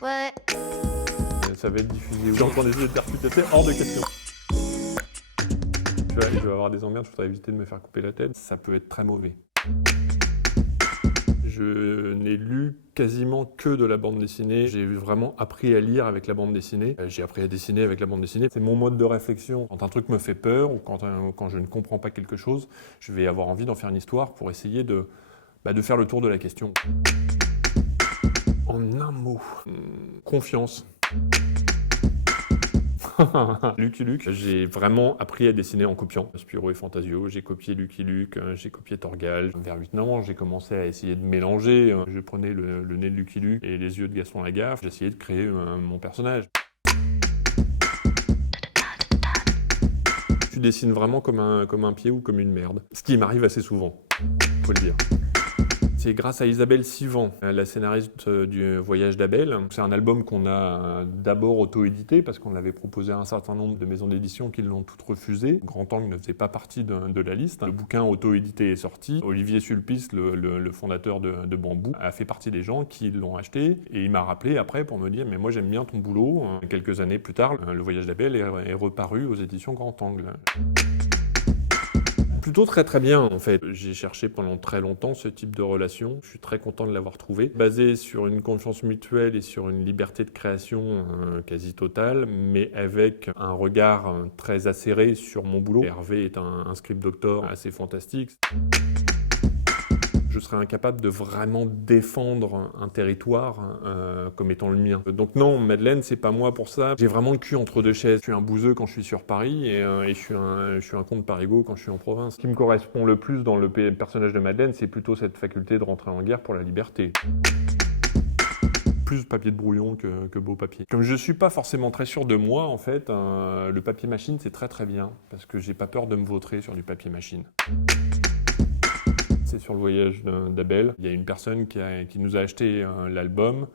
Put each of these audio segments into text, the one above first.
Ouais. Ça va être diffusé. Je suis en train d'essayer de faire tête, hors de question. Je vais avoir des emmerdes, je voudrais éviter de me faire couper la tête. Ça peut être très mauvais. Je n'ai lu quasiment que de la bande dessinée. J'ai vraiment appris à lire avec la bande dessinée. J'ai appris à dessiner avec la bande dessinée. C'est mon mode de réflexion. Quand un truc me fait peur ou quand je ne comprends pas quelque chose, je vais avoir envie d'en faire une histoire pour essayer de faire le tour de la question. En un mot, confiance. Lucky Luke, j'ai vraiment appris à dessiner en copiant Spyro et Fantasio, j'ai copié Lucky Luke, j'ai copié Torgal. Vers 8-9 ans, j'ai commencé à essayer de mélanger. Je prenais le nez de Lucky Luke et les yeux de Gaston Lagaffe, j'essayais de créer mon personnage. Tu dessines vraiment comme un pied ou comme une merde. Ce qui m'arrive assez souvent, faut le dire. C'est grâce à Isabelle Sivan, la scénariste du Voyage d'Abel. C'est un album qu'on a d'abord auto-édité parce qu'on l'avait proposé à un certain nombre de maisons d'édition qui l'ont toutes refusé. Grand Angle ne faisait pas partie de la liste. Le bouquin auto-édité est sorti. Olivier Sulpice, le fondateur de Bambou, a fait partie des gens qui l'ont acheté. Et il m'a rappelé après pour me dire « mais moi j'aime bien ton boulot ». Quelques années plus tard, Le Voyage d'Abel est reparu aux éditions Grand Angle. Plutôt très très bien en fait. J'ai cherché pendant très longtemps ce type de relation. Je suis très content de l'avoir trouvé. Basé sur une confiance mutuelle et sur une liberté de création quasi totale, mais avec un regard très acéré sur mon boulot. Hervé est un script doctor assez fantastique. Je serais incapable de vraiment défendre un territoire comme étant le mien. Donc non, Madeleine, c'est pas moi pour ça. J'ai vraiment le cul entre deux chaises. Je suis un bouseux quand je suis sur Paris et je suis un con de parigot quand je suis en province. Ce qui me correspond le plus dans le personnage de Madeleine, c'est plutôt cette faculté de rentrer en guerre pour la liberté. Plus papier de brouillon que beau papier. Comme je suis pas forcément très sûr de moi, en fait, le papier machine, c'est très très bien parce que j'ai pas peur de me vautrer sur du papier machine. C'est sur le voyage d'Abel. Il y a une personne qui nous a acheté l'album,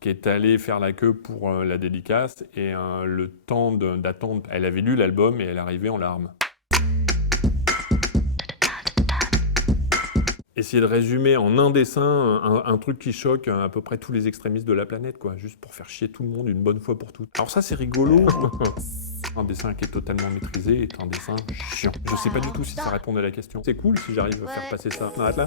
qui est allée faire la queue pour la dédicace, et le temps d'attente, elle avait lu l'album et elle arrivait en larmes. Essayer de résumer en un dessin un truc qui choque à peu près tous les extrémistes de la planète, quoi, juste pour faire chier tout le monde une bonne fois pour toutes. Alors ça, c'est rigolo. Un dessin qui est totalement maîtrisé est un dessin chiant. Je sais pas du tout si ça répond à la question. C'est cool si j'arrive à faire passer ça. On arrête là ?